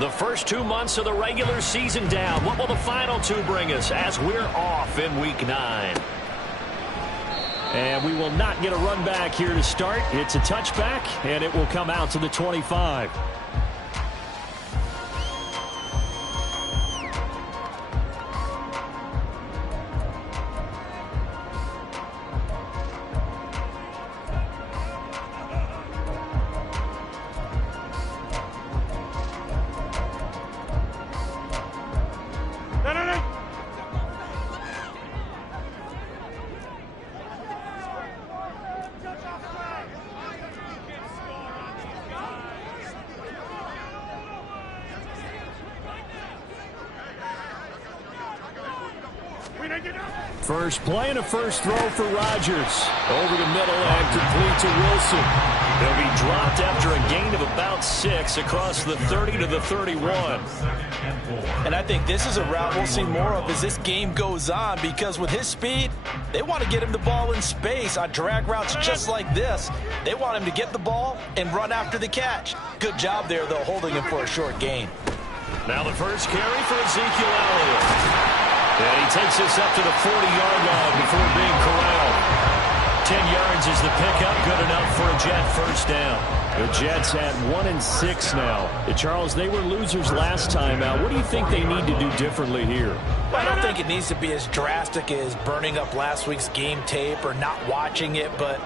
The first 2 months of the regular season down. What will the final 2 bring us as we're off in Week 9? And we will not get a run back here to start. It's a touchback, and it will come out to the 25. First play and a first throw for Rodgers. Over the middle and complete to Wilson. They'll be dropped after a gain of about 6 across the 30 to the 31. And I think this is a route we'll see more of as this game goes on, because with his speed, they want to get him the ball in space on drag routes just like this. They want him to get the ball and run after the catch. Good job there, though, holding him for a short gain. Now the first carry for Ezekiel Elliott. And he takes this up to the 40-yard line before being corralled. 10 yards is the pickup, good enough for a Jet first down. The Jets at 1-6 now. Charles, they were losers last time out. What do you think they need to do differently here? I don't think it needs to be as drastic as burning up last week's game tape or not watching it, but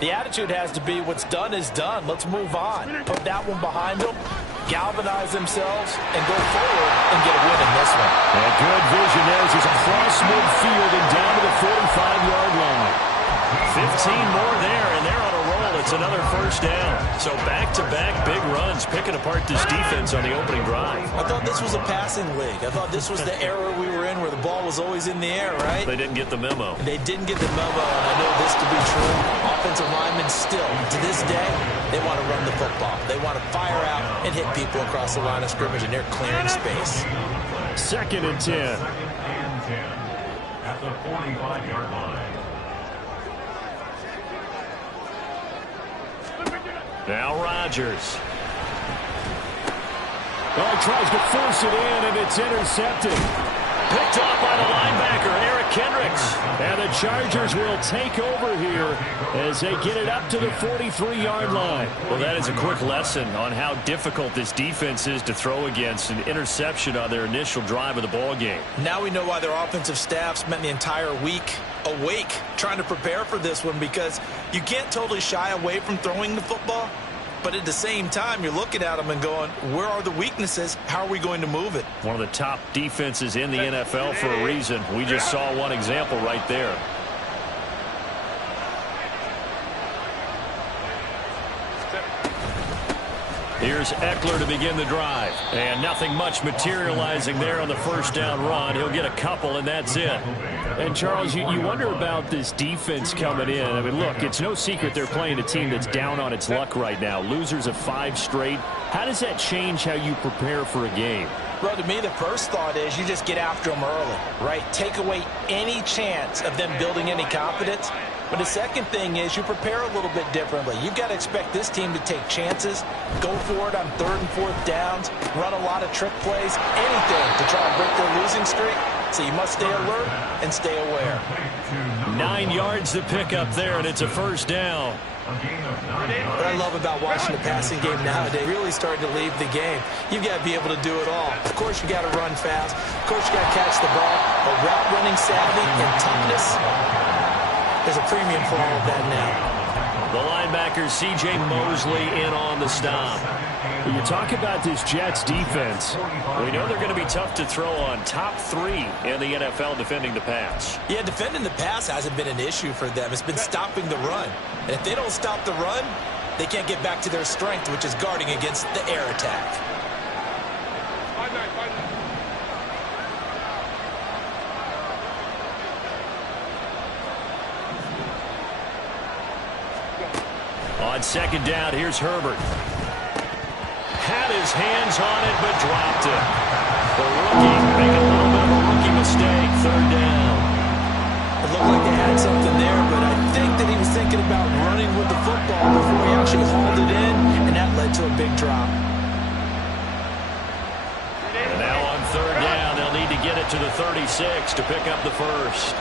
the attitude has to be what's done is done. Let's move on. Put that one behind them, galvanize themselves, and go forward and get a win in this one. And good vision there as he's across midfield and down to the 45-yard line. 15 more there, and they're on a roll. It's another first down. So back-to-back big runs, picking apart this defense on the opening drive. I thought this was a passing league. I thought this was the era we were in where the ball was always in the air, right? They didn't get the memo. They didn't get the memo, and I know this to be true. Offensive linemen still, to this day, they want to run the football. They want to fire out and hit people across the line of scrimmage, and they're clearing space. 2nd and 10. At the 45-yard line. Now Rodgers. Oh, tries to force it in, and it's intercepted. Picked off by the linebacker, Eric Kendricks. And the Chargers will take over here as they get it up to the 43-yard line. Well, that is a quick lesson on how difficult this defense is to throw against. An interception on their initial drive of the ball game. Now we know why their offensive staff spent the entire week awake trying to prepare for this one, because you can't totally shy away from throwing the football, but at the same time you're looking at them and going, where are the weaknesses? How are we going to move it? One of the top defenses in the NFL for a reason. We just saw one example right there. Here's Eckler to begin the drive. And nothing much materializing there on the first down run. He'll get a couple, and that's it. And, Charles, you wonder about this defense coming in. I mean, look, it's no secret they're playing a team that's down on its luck right now. Losers of 5 straight. How does that change how you prepare for a game? Well, to me, the first thought is you just get after them early, right? Take away any chance of them building any confidence. But the second thing is you prepare a little bit differently. You've got to expect this team to take chances, go for it on 3rd and 4th downs, run a lot of trick plays, anything to try and break their losing streak. So you must stay alert and stay aware. 9 yards to pick up there, and it's a first down. What I love about watching the passing game nowadays, really starting to leave the game. You've got to be able to do it all. Of course, you got to run fast. Of course, you got to catch the ball. But route running savvy and toughness, there's a premium for all of that now. The linebacker, C.J. Mosley, in on the stop. When you talk about this Jets defense, we know they're going to be tough to throw on. Top 3 in the NFL defending the pass. Yeah, defending the pass hasn't been an issue for them. It's been stopping the run. And if they don't stop the run, they can't get back to their strength, which is guarding against the air attack. On 2nd down, here's Herbert. Had his hands on it, but dropped it. The rookie making a little bit of a rookie mistake. 3rd down. It looked like they had something there, but I think that he was thinking about running with the football before he actually hauled it in, and that led to a big drop. to the 36 to pick up the first.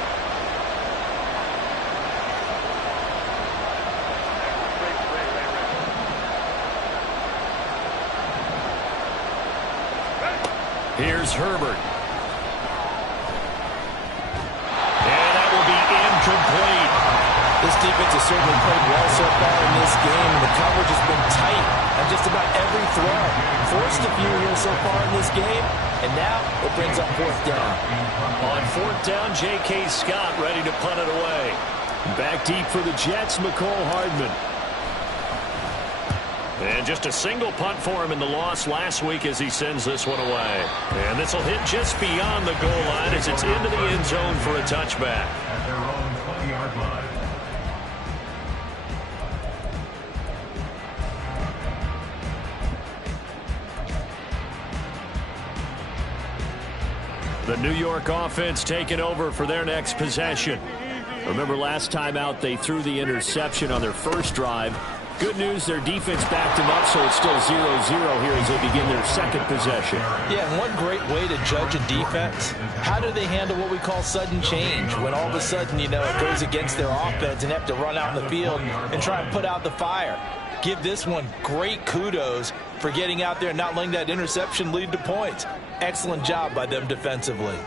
Here's Herbert. And that will be incomplete. This defense has certainly played well so far in this game, and the coverage has been tight on just about every throw. Forced a few here so far in this game, and now it brings up fourth down. On fourth down, J.K. Scott ready to punt it away. Back deep for the Jets, McCole Hardman. And just a single punt for him in the loss last week as he sends this one away. And this will hit just beyond the goal line as it's into the end zone for a touchback. At their own 20-yard line. The New York offense taking over for their next possession. Remember last time out they threw the interception on their first drive. Good news, their defense backed them up, so it's still 0-0 here as they begin their second possession. Yeah, and one great way to judge a defense, how do they handle what we call sudden change? When all of a sudden, you know, it goes against their offense and have to run out in the field and try and put out the fire. Give this one great kudos for getting out there and not letting that interception lead to points. Excellent job by them defensively.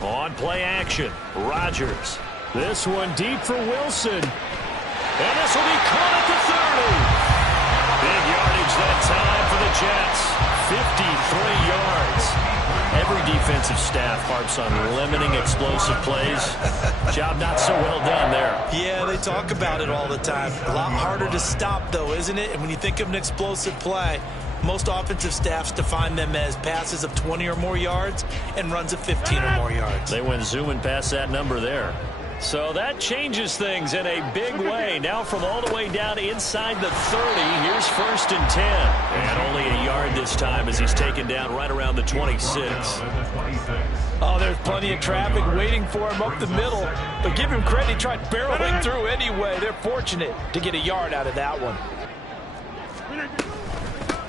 On play action, Rodgers. This one deep for Wilson. And this will be caught at the 30. Big yardage that time for the Jets. 53 yards. Every defensive staff harps on limiting explosive plays. Job not so well done there. Yeah, they talk about it all the time. A lot harder to stop, though, isn't it? And when you think of an explosive play, most offensive staffs define them as passes of 20 or more yards and runs of 15 or more yards. They went zooming past that number there. So that changes things in a big way. Now from all the way down inside the 30, here's 1st and 10. And only a yard this time as he's taken down right around the 26. Oh, there's plenty of traffic waiting for him up the middle. But give him credit, he tried barreling through anyway. They're fortunate to get a yard out of that one.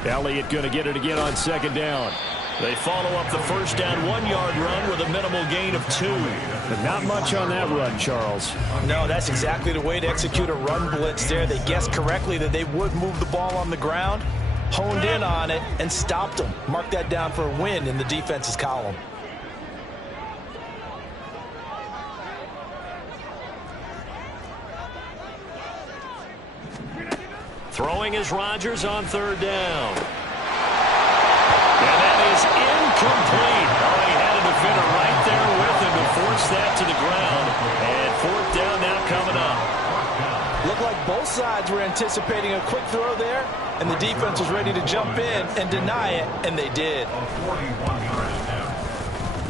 Elliott going to get it again on 2nd down. They follow up the 1st down 1-yard run with a minimal gain of 2. But not much on that run, Charles. No, that's exactly the way to execute a run blitz there. They guessed correctly that they would move the ball on the ground, honed in on it, and stopped them. Mark that down for a win in the defense's column. Throwing is Rodgers on 3rd down. And that is incomplete. Oh, he had a defender right there with him to force that to the ground. And 4th down now coming up. Looked like both sides were anticipating a quick throw there, and the defense was ready to jump in and deny it, and they did.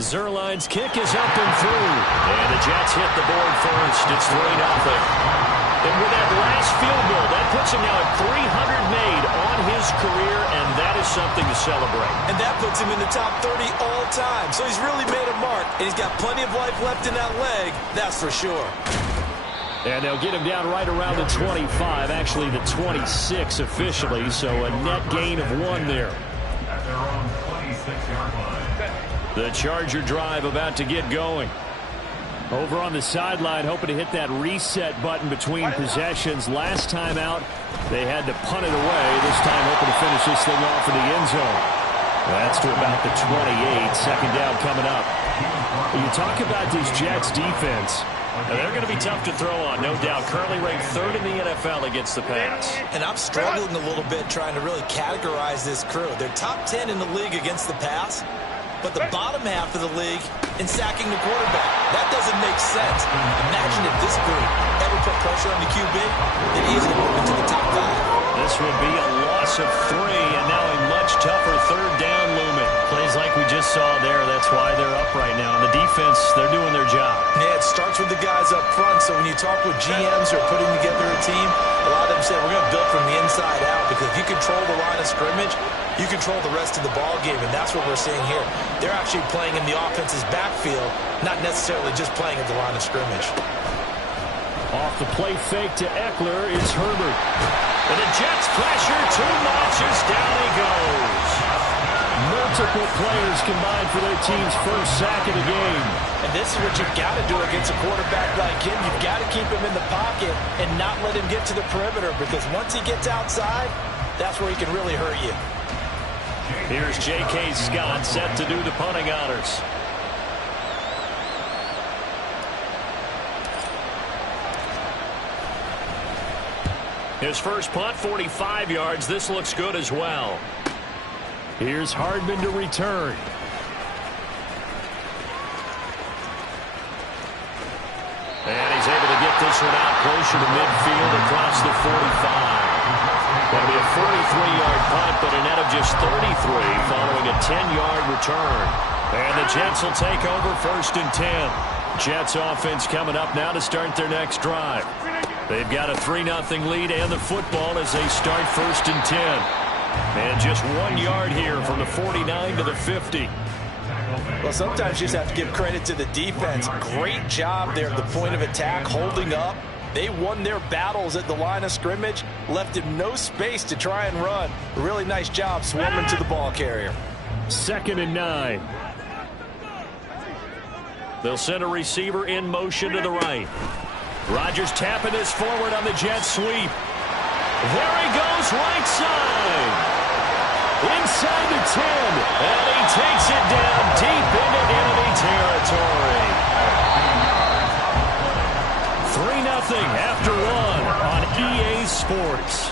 Zerline's kick is up and through. And the Jets hit the board first. It's 3-0. And with that last field goal, that puts him now at 300 made on his career, and that is something to celebrate. And that puts him in the top 30 all time. So he's really made a mark, and he's got plenty of life left in that leg, that's for sure. And they'll get him down right around the 25, actually the 26 officially, so a net gain of 1 there. At their own 26-yard line. The Charger drive about to get going. Over on the sideline, hoping to hit that reset button between possessions. Last time out, they had to punt it away. This time, hoping to finish this thing off in the end zone. That's to about the 28. 2nd down coming up. You talk about this Jets defense. They're going to be tough to throw on, no doubt. Currently ranked 3rd in the NFL against the pass. And I'm struggling a little bit trying to really categorize this crew. They're top 10 in the league against the pass, but the bottom half of the league in sacking the quarterback. That doesn't make sense. Imagine if this group ever put pressure on the QB, they'd easily move into the top 5. This would be a loss of 3, and now a much tougher 3rd down looming. Plays like we just saw there, that's why they're up right now. And the defense, they're doing their job. Yeah, it starts with the guys up front, so when you talk with GMs who are putting together a team, a lot of them say we're going to build from the inside out, because if you control the line of scrimmage, you control the rest of the ball game, and that's what we're seeing here. They're actually playing in the offense's backfield, not necessarily just playing at the line of scrimmage. Off the play fake to Eckler is Herbert. And the Jets pressure too much as down he goes. Multiple players combined for their team's first sack of the game. And this is what you've got to do against a quarterback like him. You've got to keep him in the pocket and not let him get to the perimeter, because once he gets outside, that's where he can really hurt you. Here's J.K. Scott set to do the punting honors. His first punt, 45 yards. This looks good as well. Here's Hardman to return. And he's able to get this one out closer to midfield across the 45. That'll be a 43-yard punt, but a net of just 33 following a 10-yard return. And the Jets will take over 1st and 10. Jets offense coming up now to start their next drive. They've got a 3-0 lead and the football as they start 1st and 10. And just 1 yard here from the 49 to the 50. Well, sometimes you just have to give credit to the defense. Great job there at the point of attack, holding up. They won their battles at the line of scrimmage, left him no space to try and run. A really nice job swarming to the ball carrier. 2nd and 9. They'll send a receiver in motion to the right. Rodgers tapping this forward on the jet sweep. There he goes, right side. Inside the 10. And he takes it down deep into enemy territory. 3-0 after 1 on EA Sports.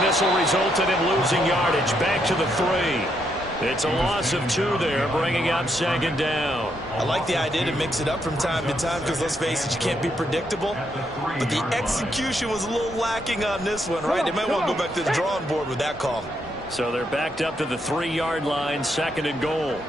This will result in him losing yardage. Back to the 3. It's a loss of 2 there, bringing up 2nd down. I like the idea to mix it up from time to time because, let's face it, you can't be predictable. But the execution was a little lacking on this one, right? They might want to go back to the drawing board with that call. So they're backed up to the 3-yard line, 2nd and goal.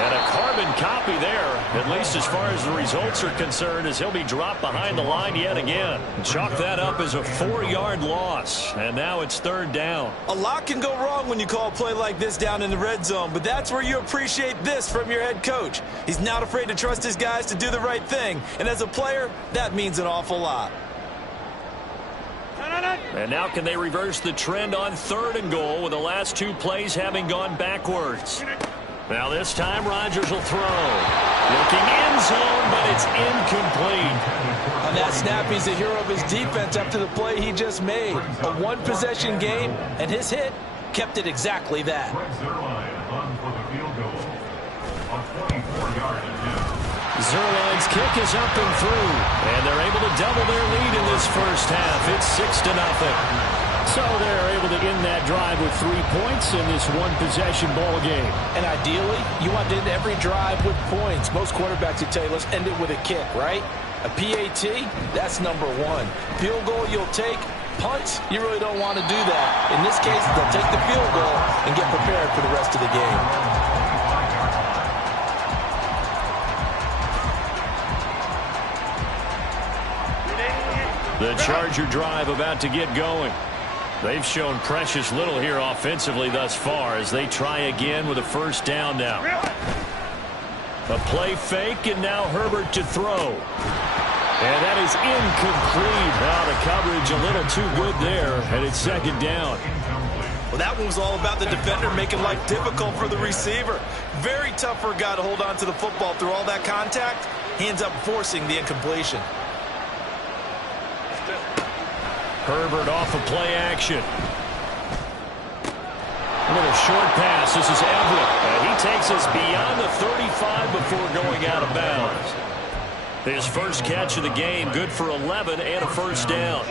And a carbon copy there, at least as far as the results are concerned, as he'll be dropped behind the line yet again. Chalk that up as a 4-yard loss, and now it's 3rd down. A lot can go wrong when you call a play like this down in the red zone, but that's where you appreciate this from your head coach. He's not afraid to trust his guys to do the right thing, and as a player, that means an awful lot. And now can they reverse the trend on 3rd and goal with the last 2 plays having gone backwards? Now this time Rodgers will throw. Looking end zone, but it's incomplete. On that snap, he's a hero of his defense after the play he just made. A 1-possession game, and his hit kept it exactly that. Zerline's kick is up and through, and they're able to double their lead in this first half. It's 6-0. So they're able to end that drive with 3 points in this 1-possession ball game. And ideally, you want to end every drive with points. Most quarterbacks would tell you, let's end it with a kick, right? A PAT, that's number 1. Field goal you'll take. Punts, you really don't want to do that. In this case, they'll take the field goal and get prepared for the rest of the game. The Charger drive about to get going. They've shown precious little here offensively thus far as they try again with a 1st down now. A play fake, and now Herbert to throw. And that is incomplete. Now the coverage a little too good there, and it's 2nd down. Well, that one was all about the defender making life difficult for the receiver. Very tough for a guy to hold on to the football through all that contact. He ends up forcing the incompletion. Herbert off of play action. A little short pass. This is Everett. And he takes us beyond the 35 before going out of bounds. His first catch of the game, good for 11 and a 1st down.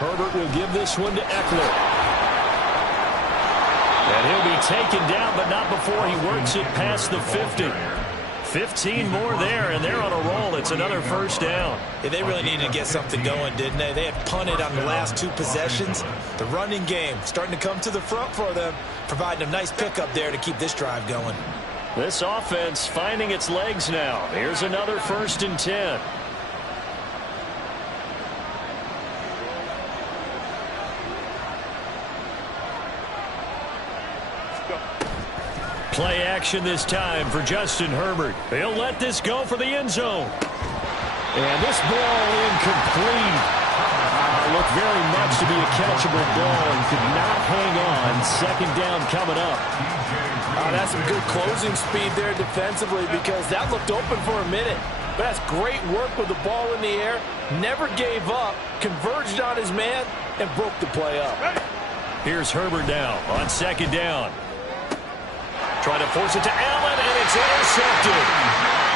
Herbert will give this one to Eckler. And he'll be taken down, but not before he works it past the 50. 15 more there, and they're on a roll. It's another first down. Yeah, they really needed to get something going, didn't they? They had punted on the last 2 possessions. The running game starting to come to the front for them, providing a nice pickup there to keep this drive going. This offense finding its legs now. Here's another 1st and 10. Play action this time for Justin Herbert. He'll let this go for the end zone. And this ball incomplete. Looked very much to be a catchable ball and could not hang on. 2nd down coming up. That's some good closing speed there defensively because that looked open for a minute. But that's great work with the ball in the air. Never gave up, converged on his man, and broke the play up. Here's Herbert now on 2nd down. Trying to force it to Allen, and it's intercepted.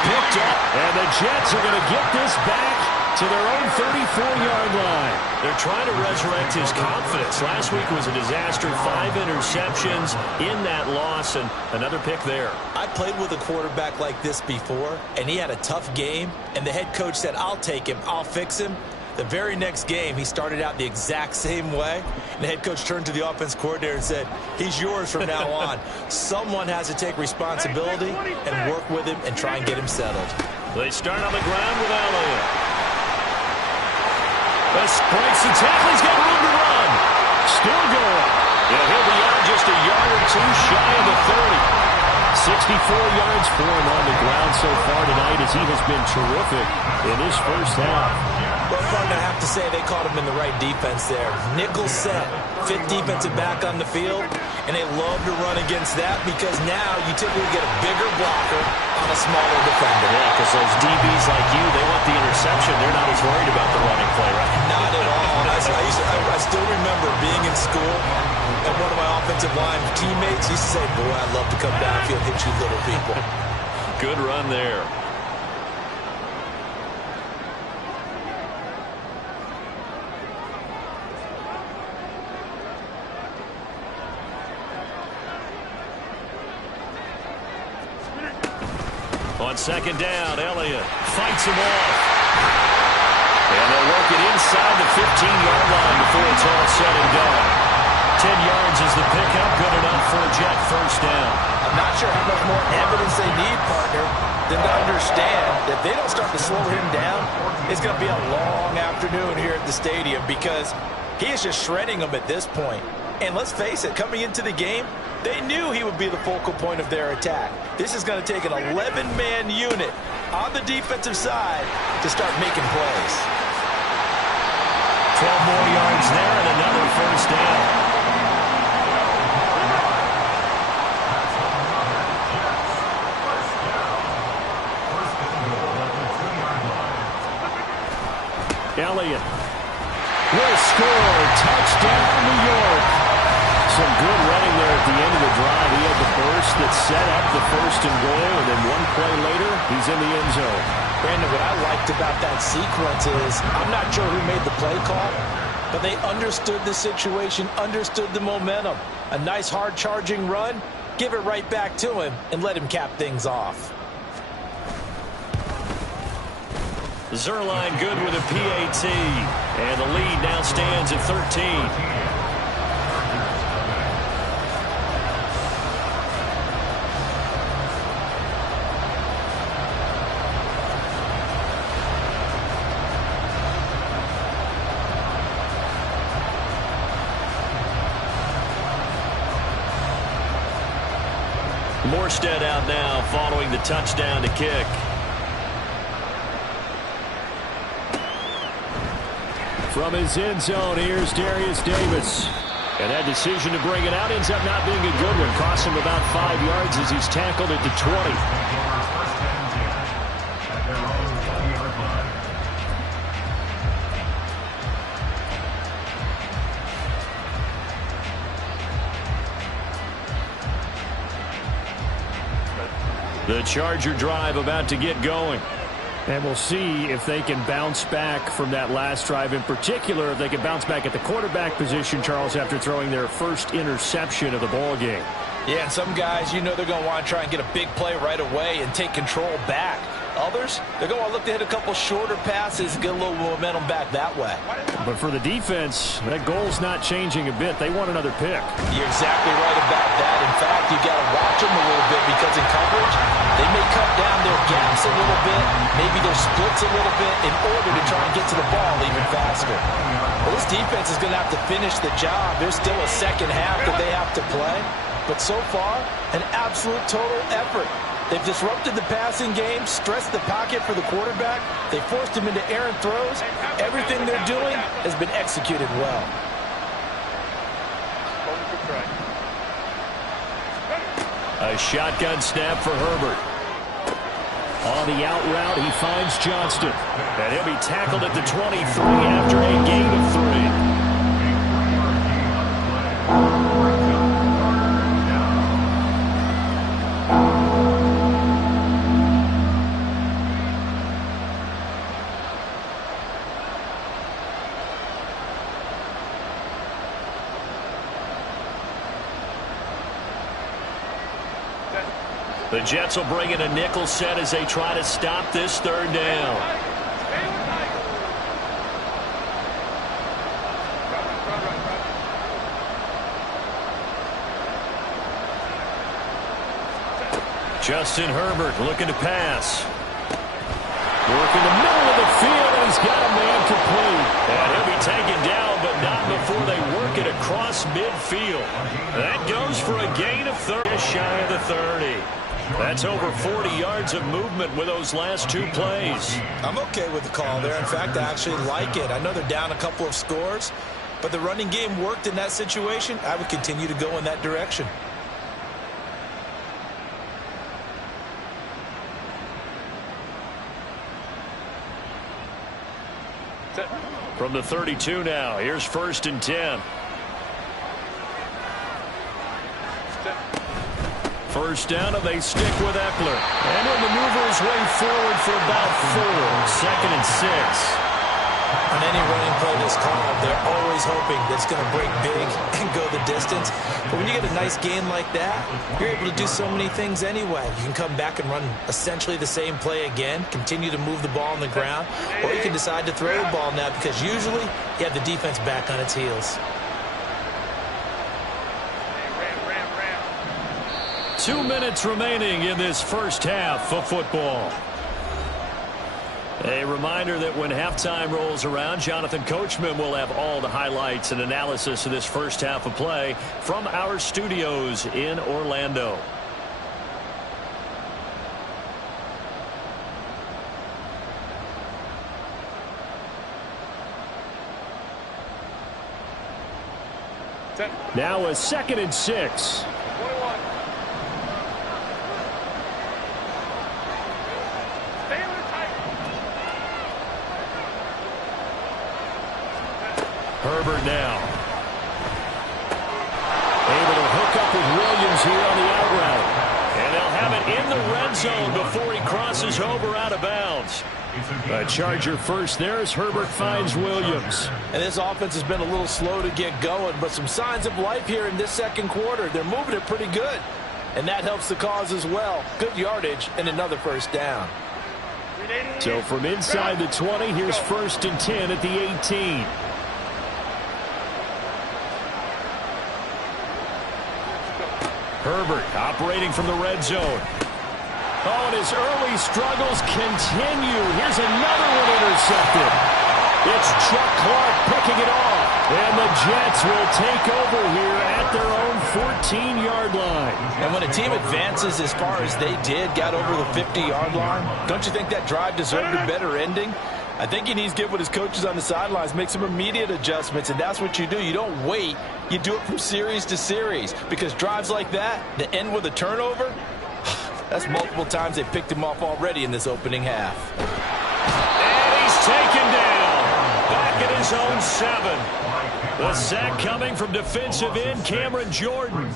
Picked up, and the Jets are going to get this back to their own 34-yard line. They're trying to resurrect his confidence. Last week was a disaster. 5 interceptions in that loss, and another pick there. I played with a quarterback like this before, and he had a tough game, and the head coach said, I'll take him, I'll fix him. The very next game, he started out the exact same way. And the head coach turned to the offense coordinator and said, he's yours from now on. Someone has to take responsibility and work with him and try and get him settled. They start on the ground with Elliott. Breaks the tackle. He's got room to run. Still going. And he'll be out just a yard or 2 shy of the 30. 64 yards for him on the ground so far tonight as he has been terrific in his first half. Well, I'm going to have to say they caught him in the right defense there. Nickel set, 5th defensive back on the field, and they love to run against that because now you typically get a bigger blocker on a smaller defender. Yeah, because those DBs like you, they want the interception. They're not as worried about the running play, right? Not at all. I still remember being in school, and one of my offensive line teammates used to say, boy, I'd love to come downfield and hit you little people. Good run there. On 2nd down, Elliott fights him off. And they'll work it inside the 15-yard line before it's all said and done. 10 yards is the pickup, good enough for a Jet first down. I'm not sure how much more evidence they need, partner, than to understand that if they don't start to slow him down, it's going to be a long afternoon here at the stadium because he is just shredding them at this point. And let's face it, coming into the game, they knew he would be the focal point of their attack. This is going to take an 11-man unit on the defensive side to start making plays. 12 more yards there and another first down. Elliott will score. Touchdown, New York. Some good running there at the end of the drive. He had the burst that set up the 1st and goal, and then one play later, he's in the end zone. Brandon, what I liked about that sequence is I'm not sure who made the play call, but they understood the situation, understood the momentum. A nice hard-charging run, give it right back to him, and let him cap things off. Zerline good with a PAT, and the lead now stands at 13. Morstead out now following the touchdown to kick. From his end zone, here's Darius Davis. And that decision to bring it out ends up not being a good one. Costs him about 5 yards as he's tackled at the 20. The Charger drive about to get going. And we'll see if they can bounce back from that last drive, in particular, if they can bounce back at the quarterback position, Charles, after throwing their first interception of the ball game. Yeah, and some guys, you know they're going to want to try and get a big play right away and take control back. Others, they're going to look to hit a couple shorter passes and get a little momentum back that way. But for the defense, that goal's not changing a bit. They want another pick. You're exactly right about that. In fact, you got to watch them a little bit because in coverage, they may cut down their gaps a little bit, maybe their splits a little bit in order to try and get to the ball even faster. Well, this defense is going to have to finish the job. There's still a second half that they have to play. But so far, an absolute total effort. They've disrupted the passing game, stressed the pocket for the quarterback. They forced him into errant throws. Everything they're doing has been executed well. A shotgun snap for Herbert. On the out route, he finds Johnston. And he'll be tackled at the 23 after a gain of 3. The Jets will bring in a nickel set as they try to stop this third down. Justin Herbert looking to pass. Work in the middle of the field, and he's got a man complete. And he'll be taken down, but not before they work it across midfield. That goes for a gain of 30, just shy of the 30. That's over 40 yards of movement with those last two plays. I'm okay with the call there. In fact, I actually like it. I know they're down a couple of scores, but the running game worked in that situation. I would continue to go in that direction. From the 32 now, here's 1st and 10. First down, and they stick with Eckler. And he'll maneuver his way forward for about 4. 2nd and 6. On any running play that's called, they're always hoping that it's going to break big and go the distance. But when you get a nice gain like that, you're able to do so many things anyway. You can come back and run essentially the same play again, continue to move the ball on the ground, or you can decide to throw the ball now because usually you have the defense back on its heels. 2 minutes remaining in this first half of football. A reminder that when halftime rolls around, Jonathan Coachman will have all the highlights and analysis of this first half of play from our studios in Orlando. Now a 2nd and 6. Herbert now. Able to hook up with Williams here on the out route. And they'll have it in the red zone before he crosses over out of bounds. A Charger first there as Herbert finds Williams. And this offense has been a little slow to get going, but some signs of life here in this second quarter. They're moving it pretty good. And that helps the cause as well. Good yardage and another first down. So from inside the 20, here's 1st and 10 at the 18. Herbert operating from the red zone. Oh, and his early struggles continue. Here's another one intercepted. It's Chuck Clark picking it off. And the Jets will take over here at their own 14-yard line. And when a team advances as far as they did, got over the 50-yard line, don't you think that drive deserved a better ending? I think he needs to get with his coaches on the sidelines, make some immediate adjustments, and that's what you do. You don't wait. You do it from series to series because drives like that, that end with a turnover, that's multiple times they picked him off already in this opening half. And he's taken down. Back at his own 7. The sack coming from defensive end Cameron Jordan.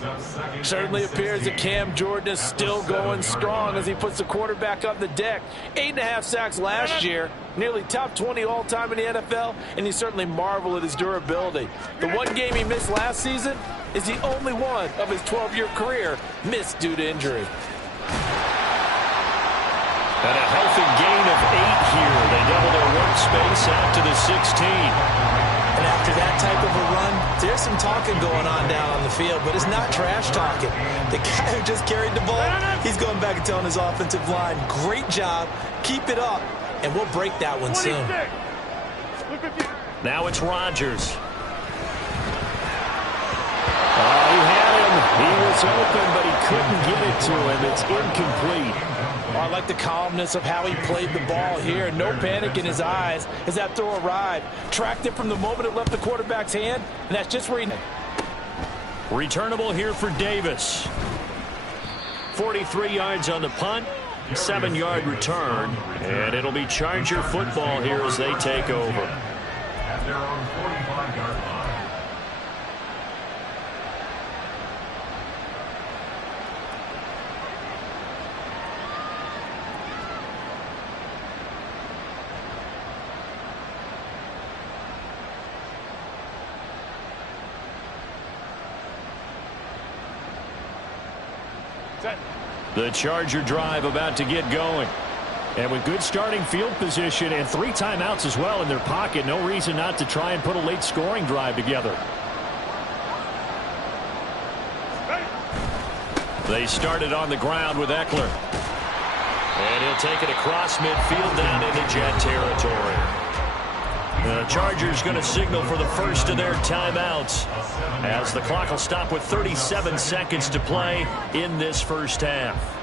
Certainly appears that Cam Jordan is still going strong as he puts the quarterback on the deck. 8.5 sacks last year, nearly top 20 all-time in the NFL, and you certainly marvel at his durability. The one game he missed last season is the only one of his 12-year career missed due to injury. And a healthy gain of 8 here. They double their workspace out to the 16. And after that type of a run, there's some talking going on down on the field, but it's not trash talking. The guy who just carried the ball, he's going back and telling his offensive line, great job, keep it up, and we'll break that one soon. Now it's Rodgers. He had him. He was open, but he couldn't get it to him. It's incomplete. I like the calmness of how he played the ball here. No panic in his eyes as that throw arrived. Tracked it from the moment it left the quarterback's hand, and that's just where he... Returnable here for Davis. 43 yards on the punt, 7-yard return, and it'll be Charger football here as they take over. At their own 45-yard line. The Charger drive about to get going. And with good starting field position and 3 timeouts as well in their pocket, no reason not to try and put a late scoring drive together. They started on the ground with Eckler. And he'll take it across midfield down into Jet territory. The Chargers going to signal for the first of their timeouts as the clock will stop with 37 seconds to play in this first half.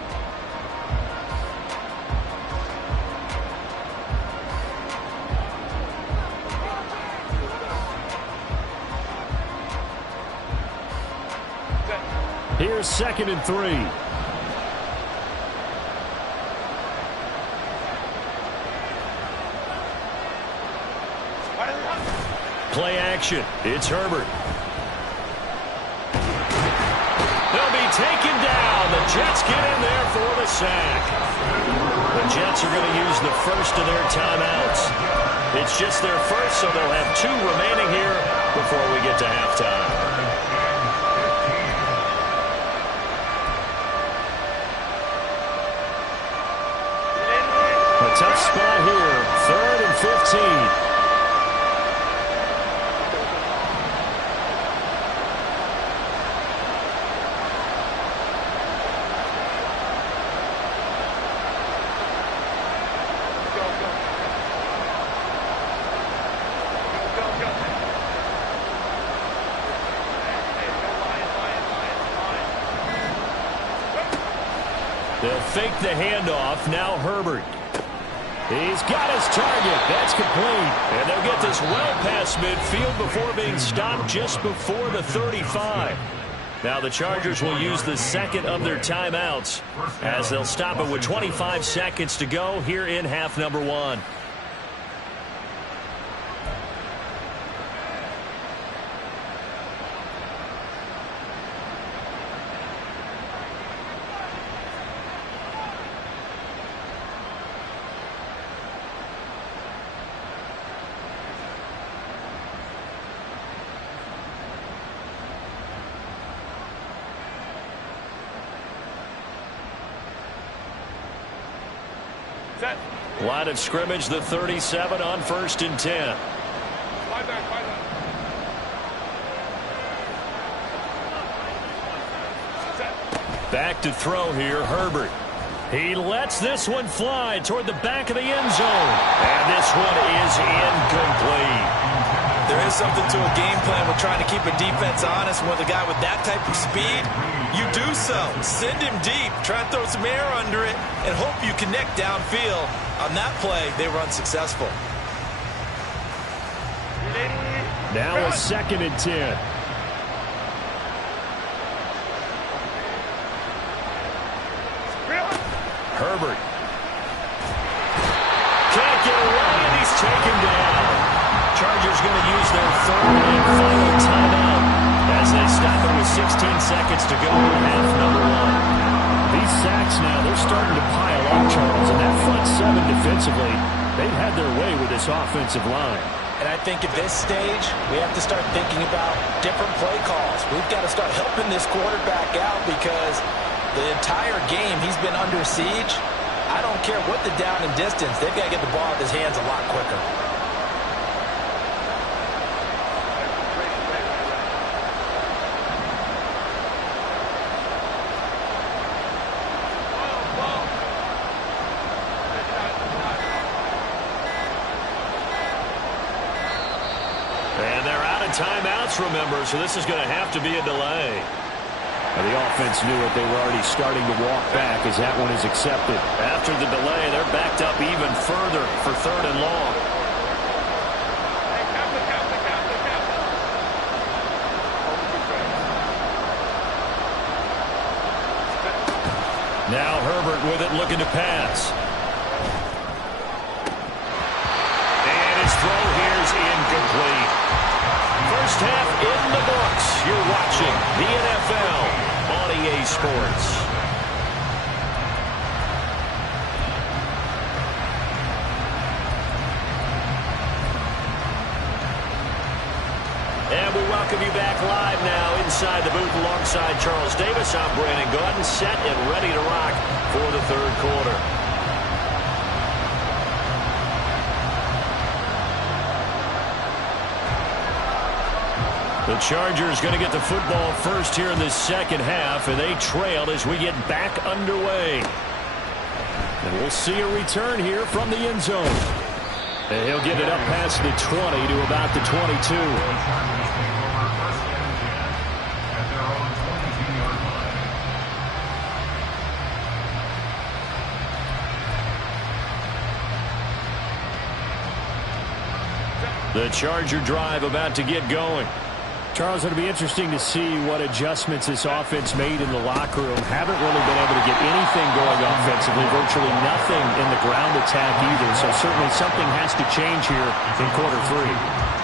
Here's 2nd and 3. Play action. It's Herbert. They'll be taken down. The Jets get in there for the sack. The Jets are going to use the first of their timeouts. It's just their first, so they'll have 2 remaining here before we get to halftime. A tough spot here. 3rd and 15. They'll fake the handoff. Now Herbert. He's got his target. That's complete. And they'll get this well past midfield before being stopped just before the 35. Now the Chargers will use the second of their timeouts as they'll stop it with 25 seconds to go here in half number 1. Line of scrimmage, the 37 on 1st and 10. Back to throw here, Herbert. He lets this one fly toward the back of the end zone. And this one is incomplete. There is something to a game plan with trying to keep a defense honest. With a guy with that type of speed, you do so. Send him deep. Try and throw some air under it and hope you connect downfield. On that play, they were unsuccessful. Now a 2nd and 10. Herbert. Can't get away, and he's taken down. Chargers going to use their third and final timeout as they stop it with 16 seconds to go in half number one. These sacks now, they're starting to pile up, Charles, and that front seven defensively, they've had their way with this offensive line. And I think at this stage, we have to start thinking about different play calls. We've got to start helping this quarterback out because the entire game he's been under siege. I don't care what the down and distance, they've got to get the ball out of his hands a lot quicker. Timeouts, remember, so this is going to have to be a delay. The offense knew it. They were already starting to walk back as that one is accepted. After the delay, they're backed up even further for third and long. Now Herbert with it, looking to pass. And his throw here is incomplete. First half in the books. You're watching the NFL on EA Sports. And we welcome you back live now inside the booth alongside Charles Davis. I'm Brandon Gaudin, set and ready to rock for the third quarter. The Chargers going to get the football first here in this second half, and they trail as we get back underway. And we'll see a return here from the end zone. And he'll get it up past the 20 to about the 22. The Charger drive about to get going. Charles, it'll be interesting to see what adjustments this offense made in the locker room. Haven't really been able to get anything going offensively, virtually nothing in the ground attack either. So certainly something has to change here in quarter three.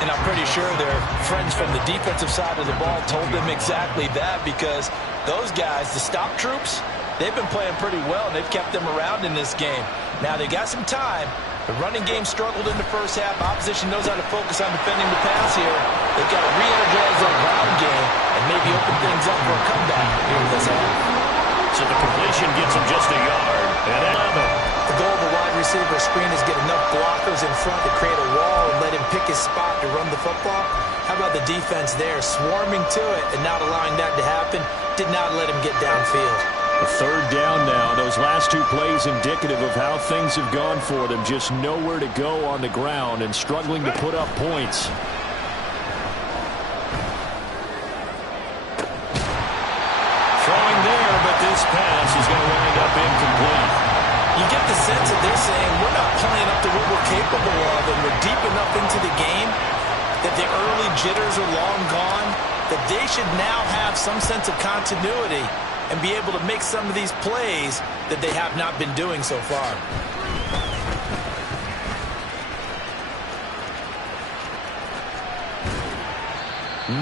And I'm pretty sure their friends from the defensive side of the ball told them exactly that because those guys, the stop troops, they've been playing pretty well and they've kept them around in this game. Now they got some time. The running game struggled in the first half. Opposition knows how to focus on defending the pass here. They've got to re-energize that ground game and maybe open things up for a comeback here in this half. So the completion gets him just a yard at 11. The goal of the wide receiver screen is get enough blockers in front to create a wall and let him pick his spot to run the football. How about the defense there, swarming to it and not allowing that to happen? Did not let him get downfield. A third down now. Those last two plays indicative of how things have gone for them. Just nowhere to go on the ground and struggling to put up points. Throwing there, but this pass is going to wind up incomplete. You get the sense that they're saying we're not playing up to what we're capable of and we're deep enough into the game that the early jitters are long gone, that they should now have some sense of continuity and be able to make some of these plays that they have not been doing so far.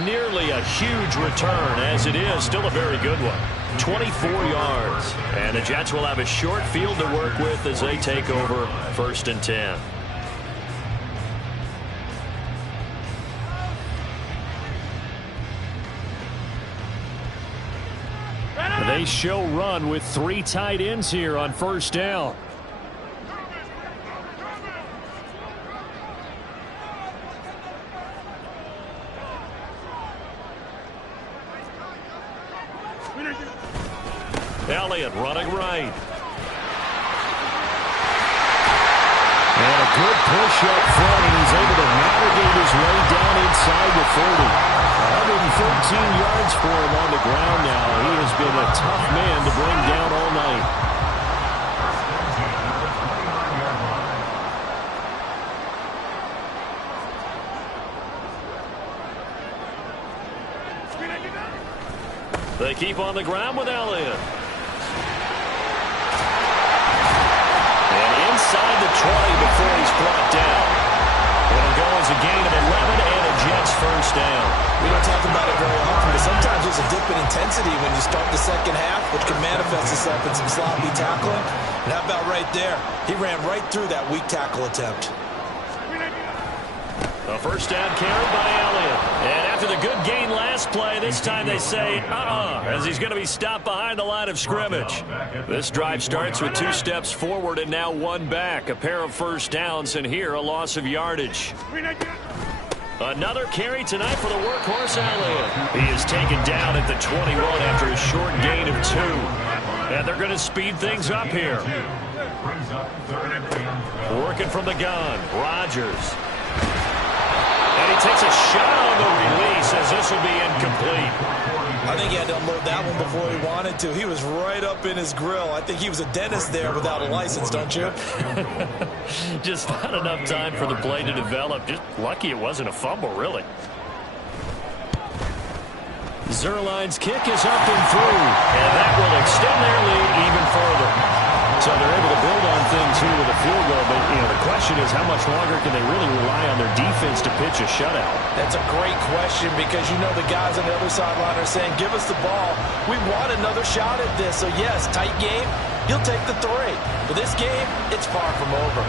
Nearly a huge return, as it is still a very good one. 24 yards. And the Jets will have a short field to work with as they take over 1st and 10. They show run with 3 tight ends here on 1st down. Elliott running right. And a good push up front, and he's able to navigate his way down inside the 30. 113 yards for him on the ground now. He has been a tough man to bring down all night. They keep on the ground with Elliott. And inside the 20 before he's brought down. It'll go as a gain of 11 and a Jets first down. We don't talk about it very often, but sometimes there's a dip in intensity when you start the second half, which can manifest itself in some sloppy tackling. And how about right there? He ran right through that weak tackle attempt. A first down carry by Elliott. And after the good gain last play, this time they say, as he's going to be stopped behind the line of scrimmage. This drive starts with 2 steps forward and now 1 back. A pair of first downs, and here a loss of yardage. Another carry tonight for the workhorse Elliott. He is taken down at the 21 after a short gain of 2. And they're going to speed things up here. Working from the gun, Rodgers. And he takes a shot on the release as this will be incomplete. I think he had to unload that one before he wanted to. He was right up in his grill. I think he was a dentist there without a license, don't you? Just not enough time for the play to develop. Just lucky it wasn't a fumble, really. Zuerlein's kick is up and through, and that will extend their lead even further. So they're able to build on things here with a field goal, but the question is how much longer can they really rely on their defense to pitch a shutout? That's a great question because the guys on the other sideline are saying, give us the ball. We want another shot at this. So, yes, tight game, he'll take the 3. But this game, it's far from over.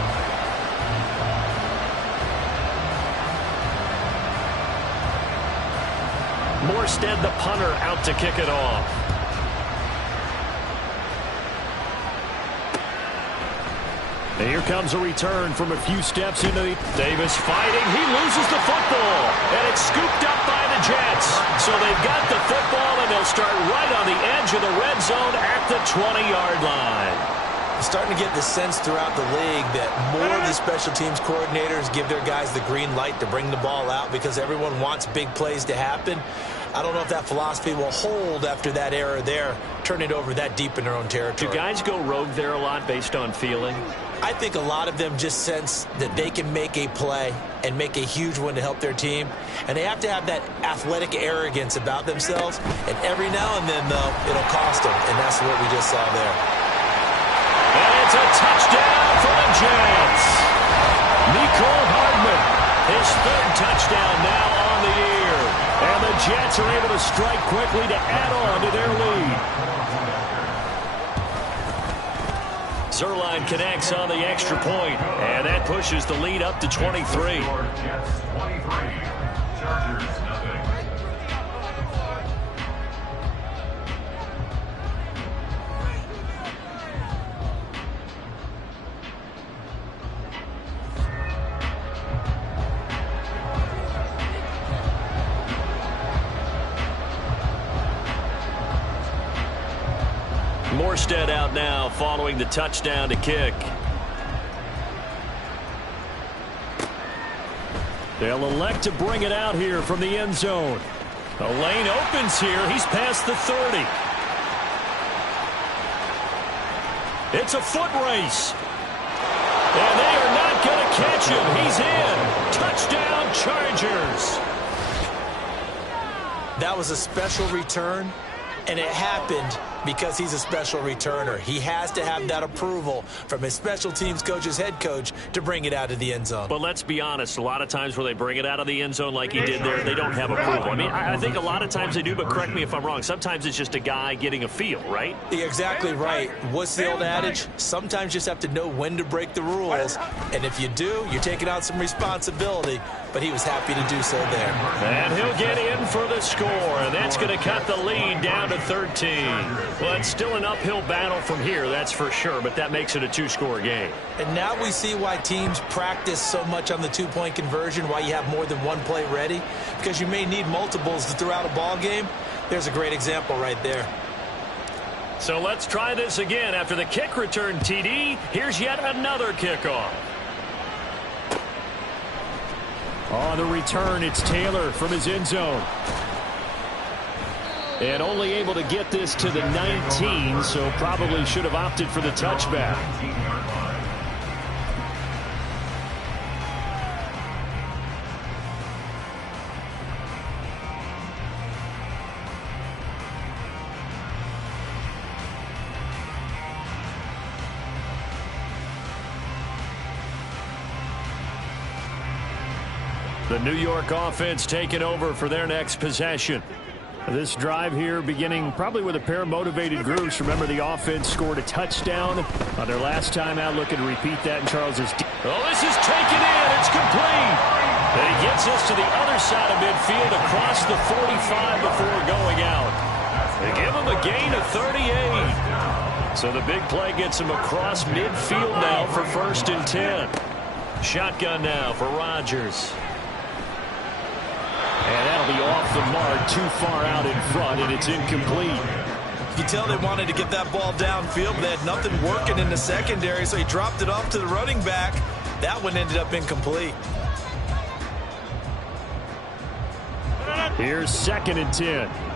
Morstead, the punter, out to kick it off. And here comes a return from a few steps into the... Davis fighting. He loses the football. And it's scooped up by the Jets. So they've got the football, and they'll start right on the edge of the red zone at the 20-yard line. I'm starting to get the sense throughout the league that more of the special teams coordinators give their guys the green light to bring the ball out because everyone wants big plays to happen. I don't know if that philosophy will hold after that error there, turn it over that deep in their own territory. Do guys go rogue there a lot based on feeling? I think a lot of them just sense that they can make a play and make a huge one to help their team. And they have to have that athletic arrogance about themselves. And every now and then, though, it'll cost them. And that's what we just saw there. And it's a touchdown for the Jets. Nicole Hardman, his 3rd touchdown now on the year. And the Jets are able to strike quickly to add on to their lead. Zuerlein connects on the extra point, and that pushes the lead up to 23. Jets 23, Chargers nothing. Morstead out now following the touchdown to kick. They'll elect to bring it out here from the end zone. The lane opens here. He's past the 30. It's a foot race. And they are not going to catch him. He's in. Touchdown, Chargers. That was a special return, and it happened because he's a special returner. He has to have that approval from his special teams coach's head coach to bring it out of the end zone. But let's be honest, a lot of times when they bring it out of the end zone like he did there, they don't have approval. I mean, I think a lot of times they do, but correct me if I'm wrong. Sometimes it's just a guy getting a feel, right? You're exactly right. What's the old adage? Sometimes you just have to know when to break the rules. And if you do, you're taking out some responsibility. But he was happy to do so there. And he'll get in for the score. And that's going to cut the lead down to 13. Well, it's still an uphill battle from here, that's for sure. But that makes it a 2-score game. And now we see why teams practice so much on the 2-point conversion, why you have more than one play ready. Because you may need multiples to throw out a ball game. There's a great example right there. So let's try this again. After the kick return TD, here's yet another kickoff. On the return, it's Taylor from his end zone. And only able to get this to the 19, so probably should have opted for the touchback. The New York offense taking over for their next possession. This drive here beginning probably with a pair of motivated groups. Remember, the offense scored a touchdown on their last time out. Looking to repeat that in Charles's. Oh, this is taken in. It's complete. And he gets us to the other side of midfield across the 45 before going out. They give him a gain of 38. So the big play gets him across midfield now for 1st and 10. Shotgun now for Rodgers. And that'll be off the mark, too far out in front, and it's incomplete. You can tell they wanted to get that ball downfield, but they had nothing working in the secondary, so he dropped it off to the running back. That one ended up incomplete. Here's 2nd and 10.